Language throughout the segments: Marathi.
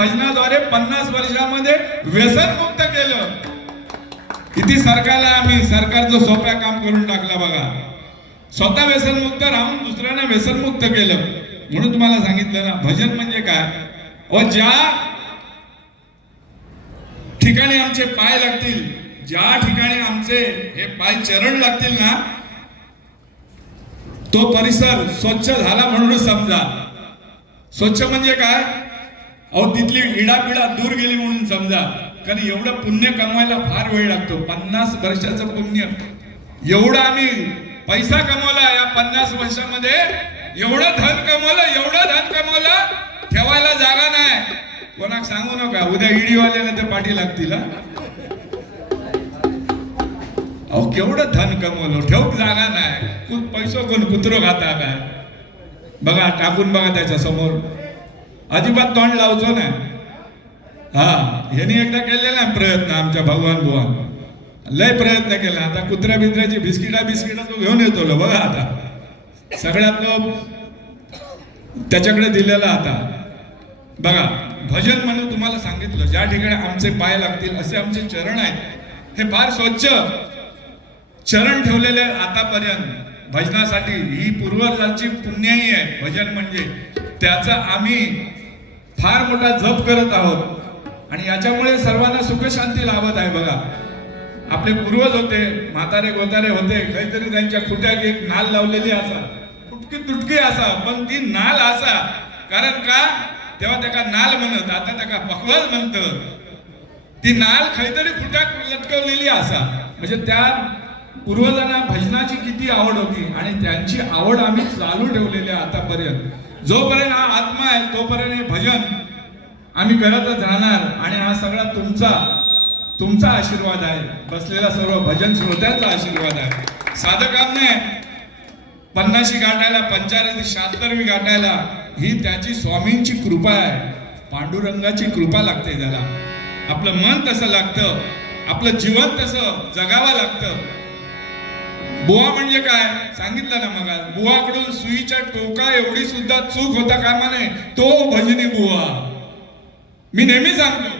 भजनाद्वारे 50 वर्षामध्ये व्यसनमुक्त केलं. किती सरकारला आम्ही सरकारचं सोप्या काम करून टाकलं बघा. स्वतः व्यसनमुक्त राहून दुसऱ्यांना व्यसनमुक्त केलं. म्हणून तुम्हाला सांगितलं ना, भजन म्हणजे काय. व ज्या ठिकाणी आमचे पाय लागतील, ज्या ठिकाणी आमचे हे पाय चरण लागतील ना, तो परिसर स्वच्छ झाला म्हणून समजा. स्वच्छ म्हणजे काय, अहो तिथली इडापिडा दूर गेली म्हणून समजा. कारण एवढं पुण्य कमवायला फार वेळ लागतो. 50 वर्षाचं पुण्य, एवढं आम्ही पैसा कमवला या 50 वर्षामध्ये. एवढं धन कमवलं, एवढं धन कमवलं, ठेवायला जागा नाही. कोणाक सांगू नका, उद्या ईडी वाल्याने ते पाठी लागतील. अहो केवढं धन कमवलं, ठेवूक जागा नाही. पैसो कोण कुत्रो खाता काय. बघा टाकून बघा त्याच्या समोर, अजिबात तोंड लावतो ना. हा ह्यानी एकदा केलेला प्रयत्न, आमच्या भगवान बुवान लय प्रयत्न केला. आता कुत्र्या बित्र्याची बिस्किटा तो घेऊन येतो बघा. आता सगळ्यात त्याच्याकडे दिलेला. आता बघा भजन म्हणून तुम्हाला सांगितलं, ज्या ठिकाणी आमचे पाय लागतील असे आमचे चरण आहेत. हे फार स्वच्छ चरण ठेवलेले आतापर्यंत भजनासाठी. ही पूर्वजांची पुण्याई आहे भजन म्हणजे. त्याचा आम्ही फार मोठा जप करत आहोत आणि याच्यामुळे सर्वांना सुखशांती लाभत आहे. बघा आपले पूर्वज होते, म्हातारे गोतारे होते, काहीतरी त्यांच्या खुट्यात एक नाल लावलेली असा, तुटकी तुटकी असा, पण ती नाल असा. कारण का, तेव्हा त्याका नाल म्हणत, आता त्याका पखवाज म्हणत. ती नाल काहीतरी खुट्यात लटकवलेली असा. म्हणजे त्या पूर्वजांना भजनाची किती आवड होती आणि त्यांची आवड आम्ही चालू ठेवलेली आहे आतापर्यंत. जोपर्यंत हा आत्मा आहे तोपर्यंत हे भजन आम्ही करतच राहणार. आणि हा सगळा तुमचा आशीर्वाद आहे, बसलेला सर्व भजन श्रोत्यांचा आशीर्वाद आहे. साधं काम नाही 50शी गाठायला, 75 76वी गाठायला. ही त्याची स्वामींची कृपा आहे, पांडुरंगाची कृपा लागते त्याला. आपलं मन तसं लागतं, आपलं जीवन तसं जगावं लागतं. बुवा म्हणजे काय सांगितलं ना मग, बुवाकडून सुईच्या टोका एवढी सुद्धा चूक होता कामा नये, तो भजनी बुवा. मी नेहमी सांगतो,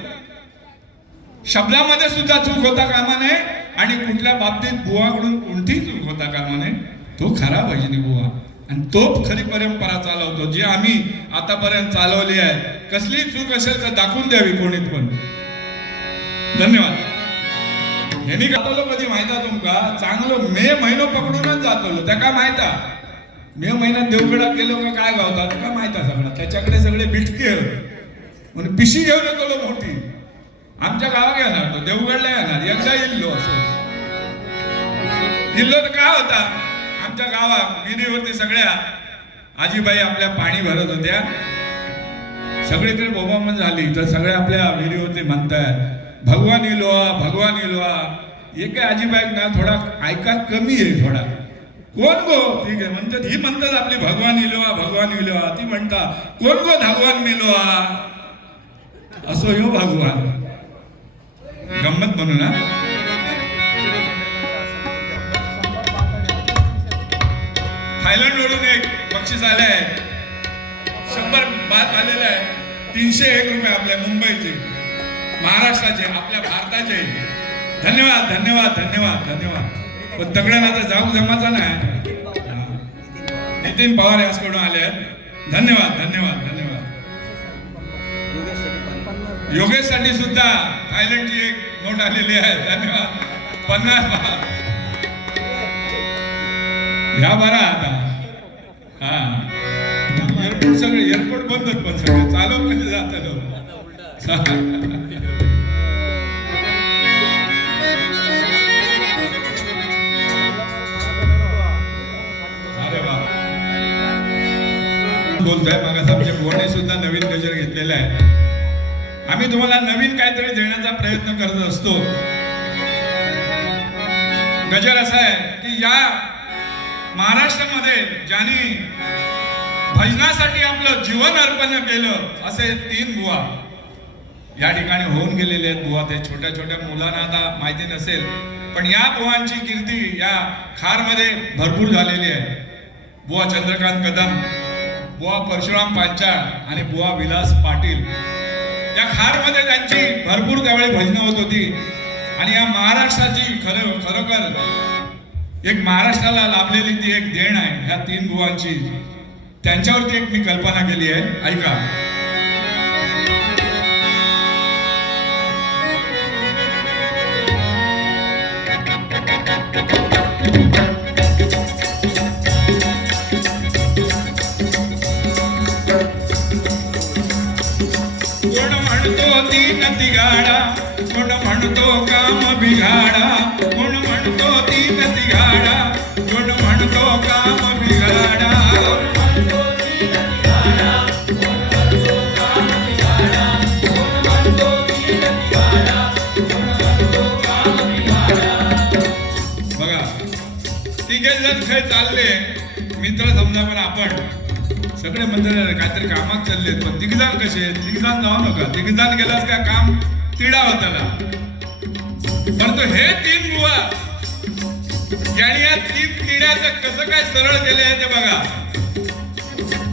शब्दामध्ये सुद्धा चूक होता कामा नये आणि कुठल्या बाबतीत बुवाकडून कोणतीही चूक होता कामा नये, तो खरा भजनी बुवा. आणि तो खरी परंपरा चालवतो, जी आम्ही आतापर्यंत चालवली आहे. कसली चूक असेल तर दाखवून द्यावी कोणीत पण. धन्यवाद. यांनी जातलो कधी माहिता तुमका, चांगलं मे महिनो पकडूनच जातलो. त्या काय माहिता, मे महिन्यात देवगडात गेलो का काय गावतात का माहिता सगळं. त्याच्याकडे सगळे बिटके म्हणून पिशी घेऊन येतो मोठी. आमच्या गावात येणार, तो देवगडला येणार, एकदा इल्लो असं इल्लो तर काय होता. आमच्या गावात विहिरीवरती सगळ्या आजीबाई आपल्या पाणी भरत होत्या. सगळीकडे बोबामण झाली तर सगळ्या आपल्या विहिरीवरती म्हणतायत भगवान इलोआ, भगवान इलोआ. एक आजीबाई ना थोडा ऐका कमी आहे थोडा. कोण गो, ठीक आहे म्हणतात, ही म्हणतात आपली भगवान इलोआ, भगवान इलोआ. ती म्हणता कोण गो भगवान मिलोआ, असो ह्यो भगवान. गंमत म्हणू ना. थायलंड वरून एक बक्षीस आलंय, 100 बाद आलेलं आहे. 301 रुपये आपल्या मुंबईचे, महाराष्ट्राचे, आपल्या भारताचे. धन्यवाद धन्यवाद धन्यवाद धन्यवाद. पण तगड्याला आता जाऊ जमाचा नाही. नितीन पवार याचकडून आले आहेत. धन्यवाद धन्यवाद धन्यवाद. योगेशसाठी सुद्धा थायलंडची एक नोट आलेली आहे. धन्यवाद. 50 ह्या बरा आता. हा एअरपोर्ट सगळे एअरपोर्ट बंद होत, पण सगळं चालव म्हणजे जात. अरे वा, बोलतोय मग आमच्या भुवने सुद्धा नवीन गजर घेतलेला आहे. आम्ही तुम्हाला नवीन काहीतरी देण्याचा प्रयत्न करत असतो. गजर असा आहे की या महाराष्ट्रामध्ये ज्यांनी भजनासाठी आपलं जीवन अर्पण केलं असे 3 बुवा या ठिकाणी होऊन गेलेले आहेत. बुवा ते छोट्या छोट्या मुलांना आता माहिती नसेल, पण या बुवांची कीर्ती या खारमध्ये भरपूर झालेली आहे. बुवा चंद्रकांत कदम, बुवा परशुराम पांचाळ आणि बुवा विलास पाटील या खारमध्ये त्यांची भरपूर त्यावेळी भजनं होत होती आणि या महाराष्ट्राची खरोखर एक महाराष्ट्राला लाभलेली ती एक देण आहे ह्या तीन बुवांची. त्यांच्यावरती एक मी कल्पना केली आहे, ऐका. कोण म्हणतो तीन तिघाडा, कोण म्हणतो काम बिघाडा, कोण म्हणतो तीन तिघाडा, कोण म्हणतो काम बिघाडा. बघा तिघे जण खेळ चालले मित्र समजा, पण आपण सगळे मंडळ काहीतरी कामात चालले, पण तिघजण कसे तिघजण जाऊ नका, तिघजण गेलास का काम तिडा होताना. परंतु हे तीन बुवा ज्यांनी या तीन तिड्याचं कसं काय सरळ केले ते बघा.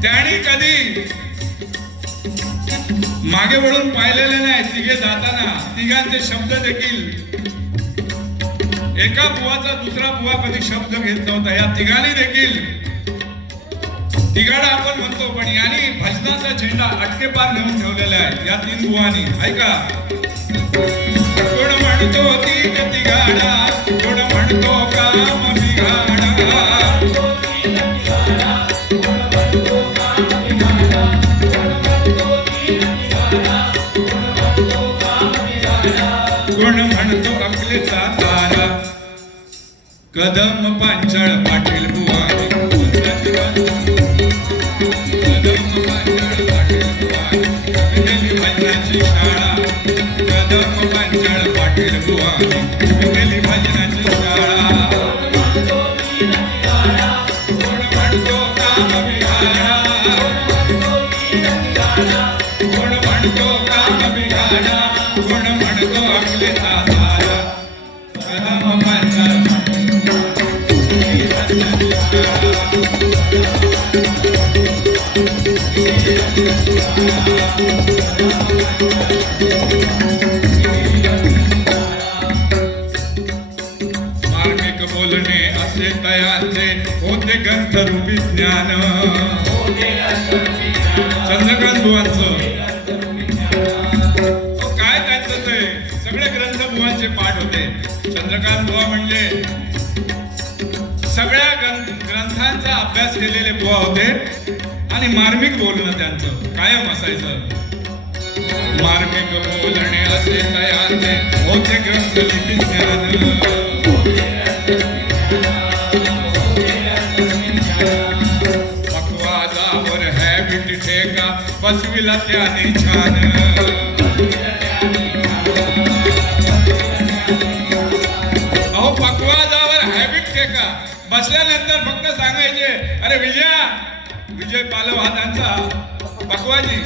त्यांनी कधी मागे वळून पाहिलेले नाही. तिघे जाताना तिघांचे शब्द देखील, एका बुवाचा दुसरा बुवा कधी शब्द घेत नव्हता. या तिघांनी देखील तिघाडा आपण म्हणतो, पण यांनी भजनाचा झेंडा अटकेपार नेऊन ठेवलेला आहे या तीन बुवांनी. ऐका. कोण म्हणतो तीन तिघाडा, कोण म्हणतो काम बिघाडा. कोण म्हणतो अकलेचा तारा, कदम पांचाळ पाटील बुवानी. भजनाची शाळा, कदम पांचाळ पाटील बुवानी गेली भजनाची शाळा. कोण म्हणतो काम बिघाडा, कोण म्हणतो काम बिघाडा, कोण म्हणतो अकलेचा तारा, कदम पांचाळ भजनाची शाळा. मार्मिक बोलणे असे तयाचे होते ग्रंथरूपी ज्ञान. चंद्रकांत बुवांचं काय त्यांचं ते सगळे ग्रंथ बुवांचे पाठ होते. चंद्रकांत बुवा म्हणजे सगळ्या ग्रंथांचा अभ्यास केलेले बुवा होते आणि मार्मिक बोलणं त्यांचं कायम असायचं. मार्मिक बोलणे असे तयाचे होते ग्रंथलिपी ज्ञान. पक्वादावर हॅबिट ठेका बसविला त्याने छान. अहो पक्वादावर हॅबिट ठेका बसल्यानंतर फक्त सांगायचे, अरे विजय पालव हा त्यांचा पक्वाजी,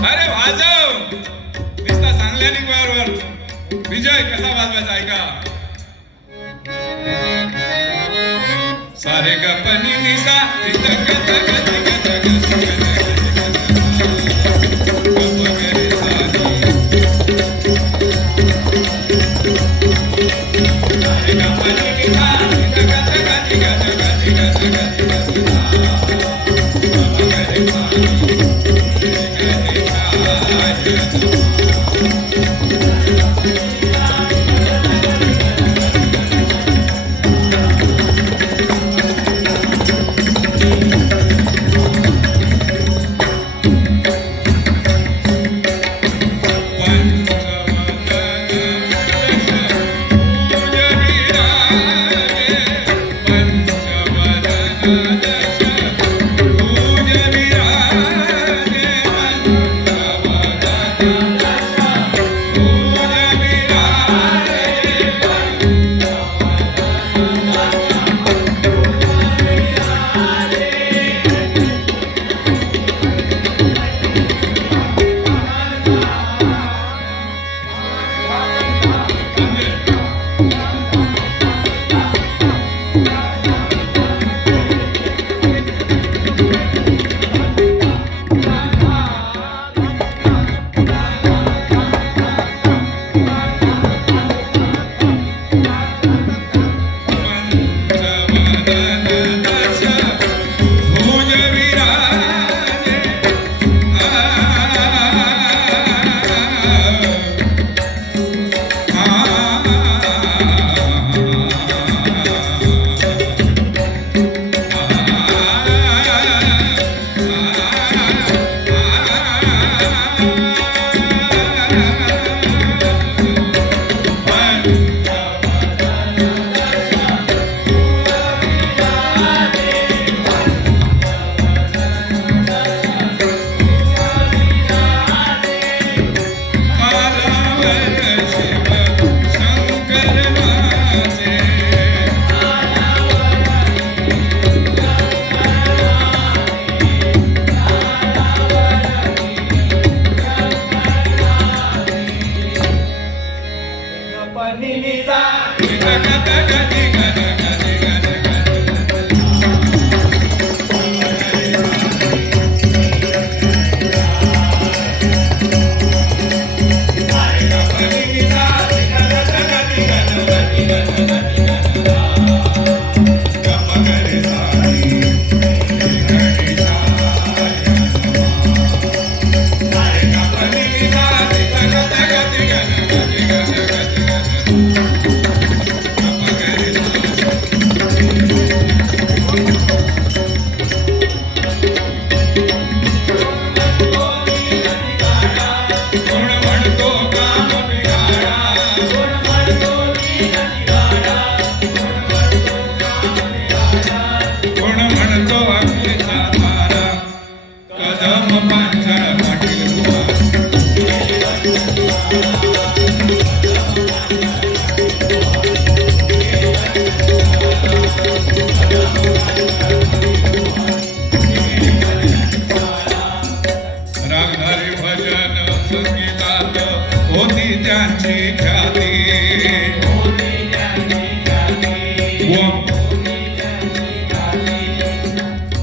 अरे वाजव नुसता सांगल्याने बरोबर विजय कसा वाजवायचा ऐका. सारे गपनी निसा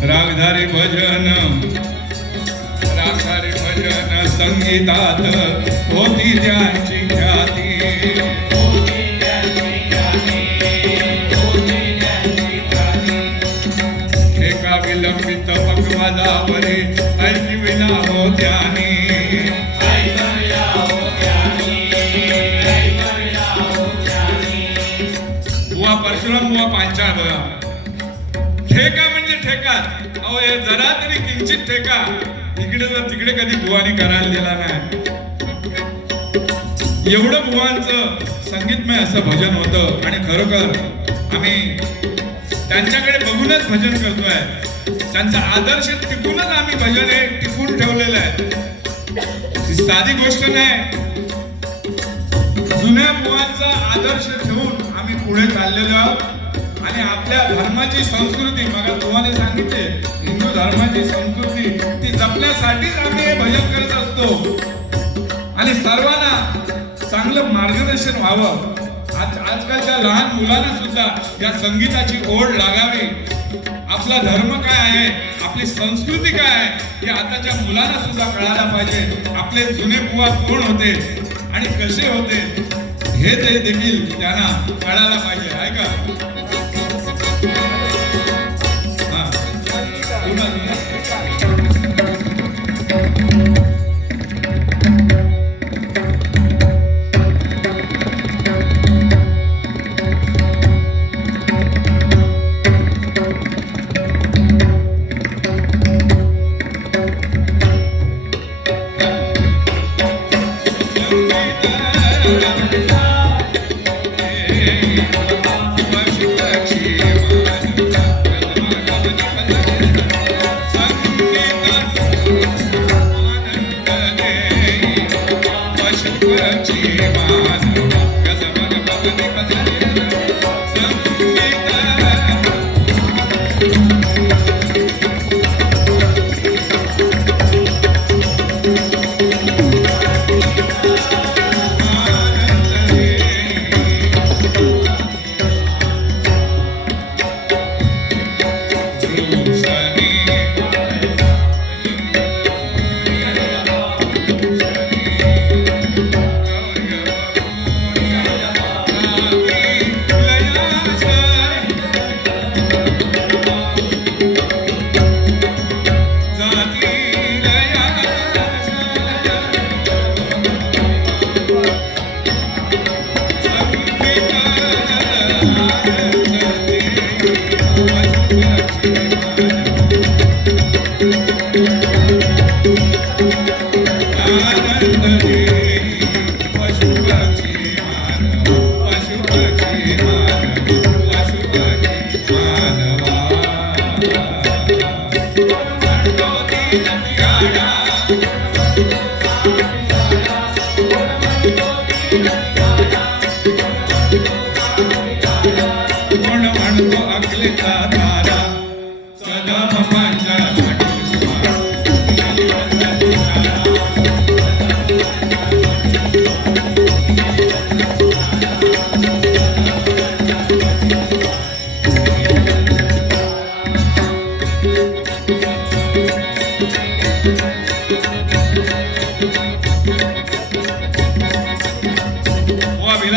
रागधारी भजन संगीतात होती त्यांची ख्याती एका विलंबित पक्वादावरी ऐकविला हो त्याने बुवा परशुराम बुवा पांचाळ बघा ठेका म्हणजे ठेका अहो हे जरा तरी किंचित ठेका इकडे जर तिकडे कधी बुवानी करायला दिला नाही एवढं बुवांचं संगीतमय असं भजन होतं आणि खरोखर आम्ही त्यांच्याकडे बघूनच भजन करतोय त्यांचा आदर्श टिकूनच आम्ही भजन हे टिकून ठेवलेलं आहे साधी गोष्ट नाही जुन्या बुवांचा आदर्श ठेवून आम्ही पुढे चाललेलो आहोत आणि आपल्या धर्माची संस्कृती मग तुम्हाला सांगितले हिंदू धर्माची संस्कृती ती जपण्यासाठीच आम्ही हे भजन करत असतो आणि सर्वांना चांगलं मार्गदर्शन व्हावं आजकालच्या लहान मुलांना सुद्धा या संगीताची ओढ लागावी आपला धर्म काय आहे आपली संस्कृती काय आहे हे आताच्या मुलांना सुद्धा कळायला पाहिजे आपले जुने बुवा कोण होते आणि कसे होते हे ते देखील त्यांना कळायला पाहिजे आहे का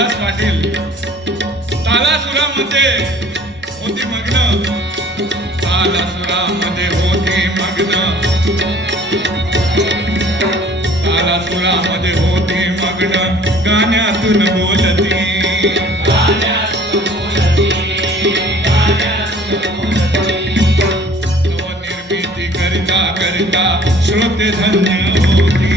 विलास पाटील तालासुरामध्ये होती मग्न, तालासुरामध्ये होती मग्न, तालासुरामध्ये होती मग्न, गाण्यातून बोलती, नवनिर्मिती करिता करिता श्रोते धन्य होती.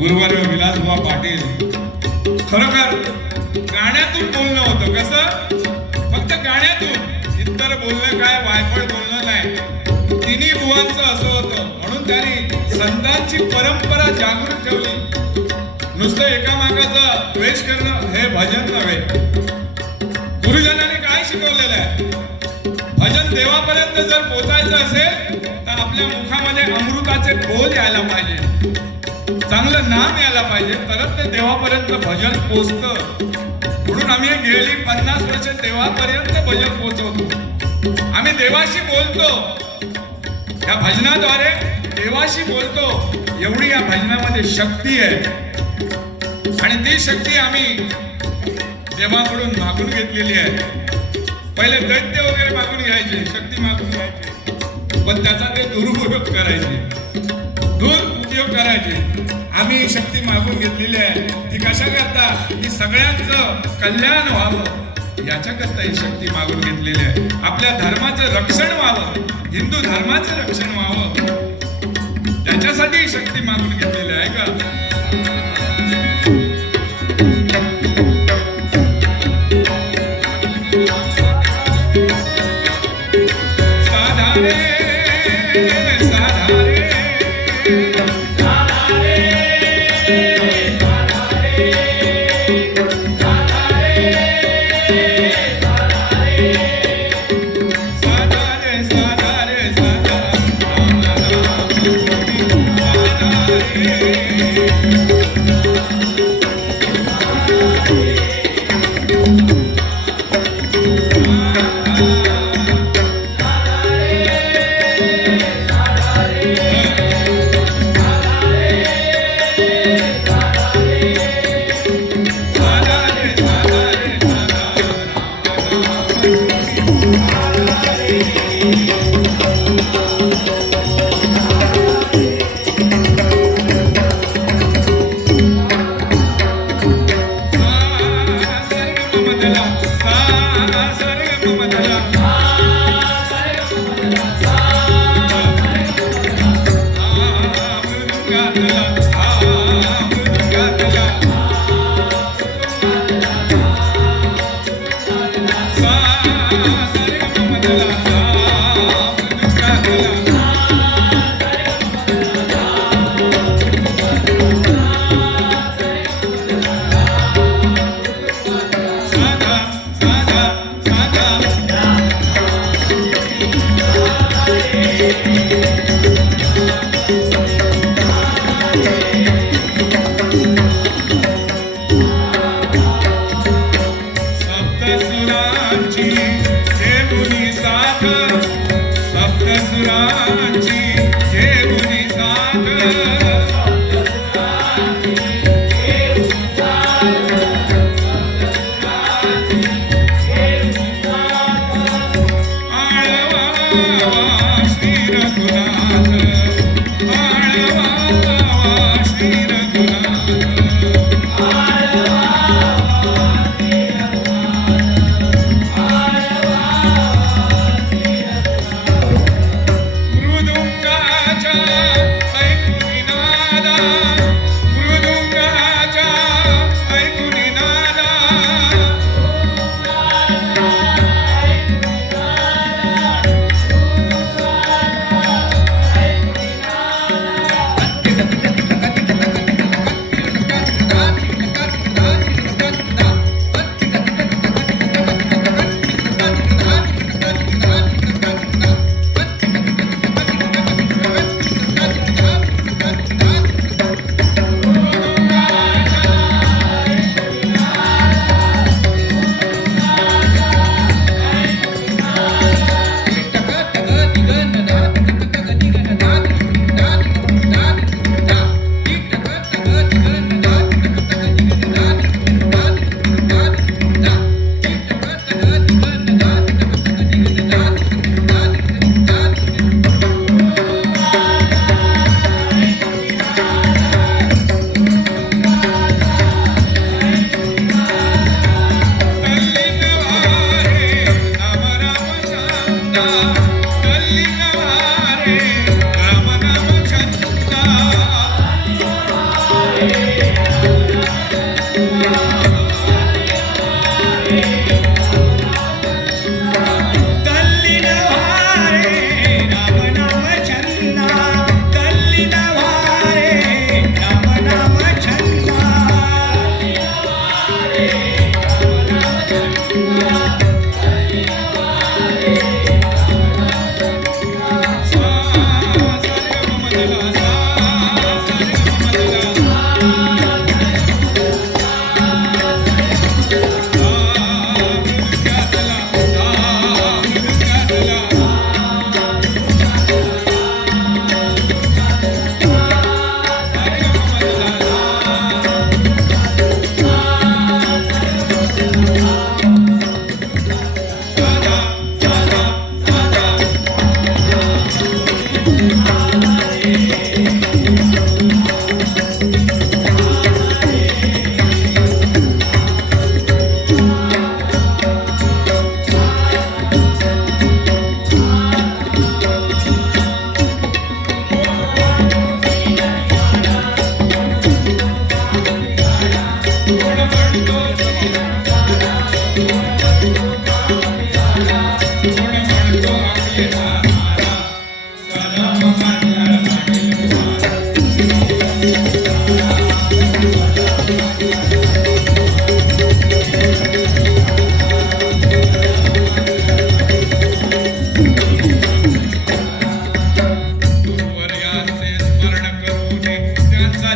गुरुवर्य विलासबुवा पाटील खरोखर गाण्यातून बोलणं होतं. कसं? फक्त गाण्यातून, इतर बोलणं काय वायफळ बोलणं नाही. तिन्ही बुवांचं असं होतं. म्हणून त्यांनी संतांची परंपरा जागृत ठेवली. नुसतं एकामागाचा द्वेष करणं हे भजन नव्हे. गुरुजनांनी काय शिकवलेलं आहे? भजन देवापर्यंत जर पोचायचं असेल तर आपल्या मुखामध्ये अमृताचे बोल यायला पाहिजे, चांगलं नाम यायला पाहिजे, तरच ते देवापर्यंत भजन पोचतं. म्हणून आम्ही गेली 50 वर्ष देवापर्यंत भजन पोचवतो. आम्ही देवाशी बोलतो, या भजनाद्वारे देवाशी बोलतो. एवढी या भजनामध्ये शक्ती आहे आणि ती शक्ती आम्ही देवाकडून मागून घेतलेली आहे. पहिले दैत्य वगैरे मागून घ्यायचे, शक्ती मागून घ्यायचे, पण त्याचा ते दुरुपयोग करायचे, दुरुपयोग करायचे. आम्ही शक्ती मागून घेतलेली आहे. ती कशा करता? की सगळ्यांचं कल्याण व्हावं याच्याकरता ही शक्ती मागून घेतलेली आहे. आपल्या धर्माचं रक्षण व्हावं, हिंदू धर्माचं रक्षण व्हावं, त्याच्यासाठी ही शक्ती मागून घेतलेली आहे का? गल्ली नवारे राम नाम छंदा गल्ली नवारे राम नाम छंदा गल्ली नवारे राम नाम छंदा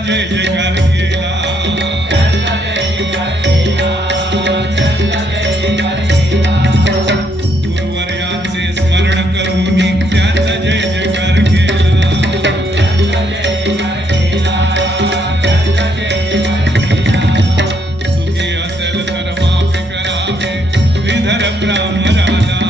जय जयकार केला गुरुवर्यांचे स्मरण करून त्यांचा जय जयकार केला सुखी असेल तर माफ करावे श्रीधर ब्राह्मणाला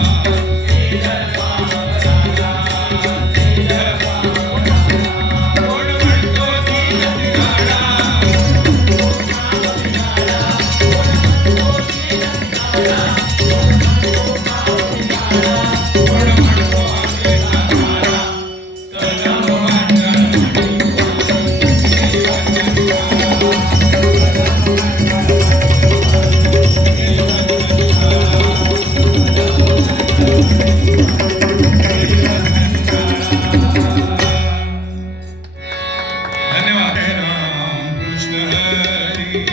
धन्यवाद राम कृष्ण हरी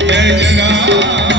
जय जय राम